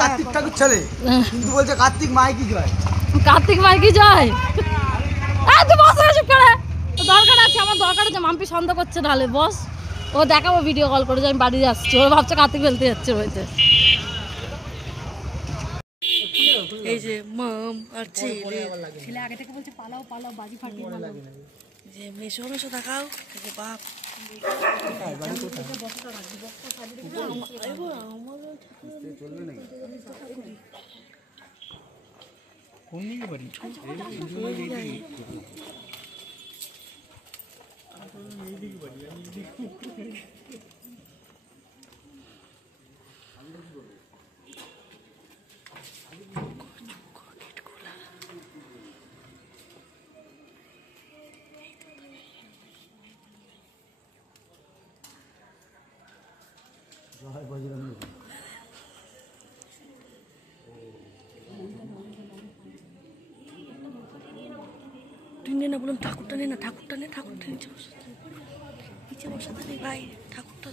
কার্তিক ঠাকুর ছেলে কিন্তু বলছে কার্তিক মাইকি জয়, কার্তিক মাইকি জয়। দরকার আছে, আমার দরকার আছে। মাম্পি সন্দেহ করছে নাহলে বস, ও দেখাবো ভিডিও কল করে যে আমি বাড়ি যাচ্ছি। ও ভাবছে কার্তিক ফেলতে যাচ্ছে রয়েছে। এই যে মাম আর ছেলে আগে থেকে বলছে পালাও পালাও, বাজি ফাটিয়ে পালাও। যে মেশো মেশো দেখাও থেকে বাপ তুই নে না, বলুন ঠাকুরটা নে না, ঠাকুরটা নে, ঠাকুরটা নিচে বসা, নিচে বসাতে নেই ভাই, ঠাকুরটা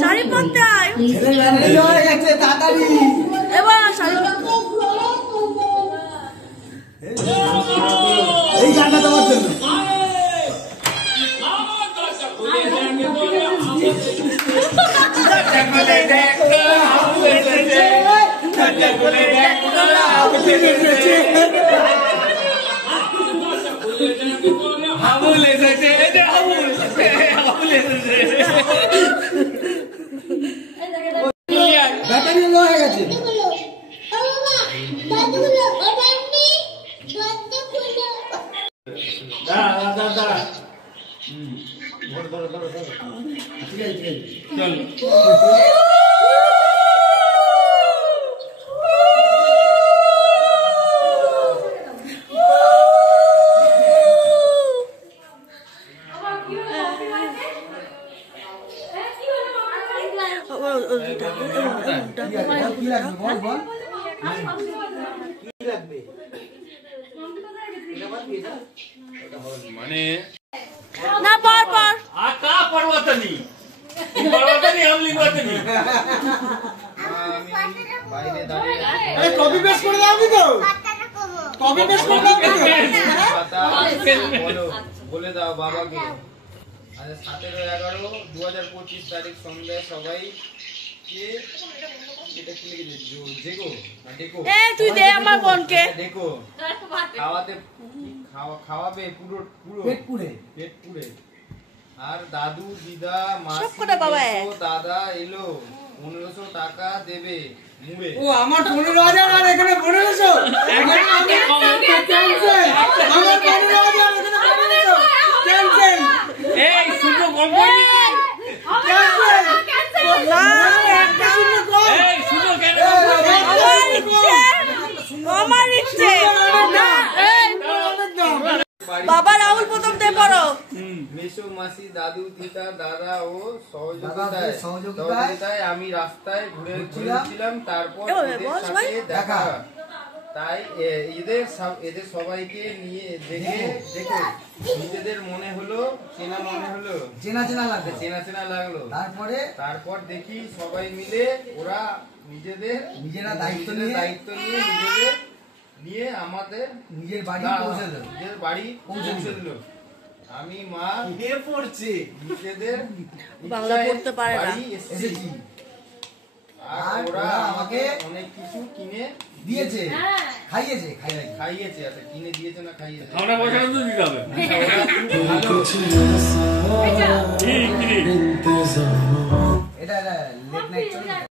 শাড়ি পরতে হয়। এবার শাড়ি এই গানটা তোমার জন্য। মানে না পর পর আকা পর্বতনি পর্বতনি हम लिखवतनी বাইরে দাঁড়িয়ে আরে কপি পেস্ট করে দাও নি তো কপি পেস্ট করে দাও বলে দাও বাবাকে আজ 17/11/2025 তারিখ সন্ধ্যায় সবাই কে এটা কি লিখেছে জেগো না দেখো এ তুই দে আমার বোনকে দেখো খাওয়াতে খাওয়াবে পুরো পুরো পেট পুরে আর দাদু দিদা মাসি দাদা এলো 1500 টাকা দেবে মুড়ে। ও আমার 15,000 আর এখানে 1500 এখানে আমি আমার 15,000 এখানে 1500 মাসি, দাদু, দিদা, দাদা ও সহযোগিতায় আমি রাস্তায় ঘুরেছিলাম। তারপর এদের সাথে দেখা। তাই এদের সবাইকে নিয়ে দেখে নিজেদের মনে হলো চেনা লাগলো। তারপর দেখি সবাই মিলে ওরা নিজেরা দায়িত্ব নিয়ে আমাদের নিজের বাড়ি পৌঁছে দিল। আমি মা পড়ছে নিজেদের বাংলা পড়তে পারে না এসেছি, আর ওরা আমাকে অনেক কিছু কিনে দিয়েছে, খাইয়েছে। আচ্ছা, কিনে দিয়েছে না খাইয়েছে? আমরা পয়সা কিন্তু দিতে হবে।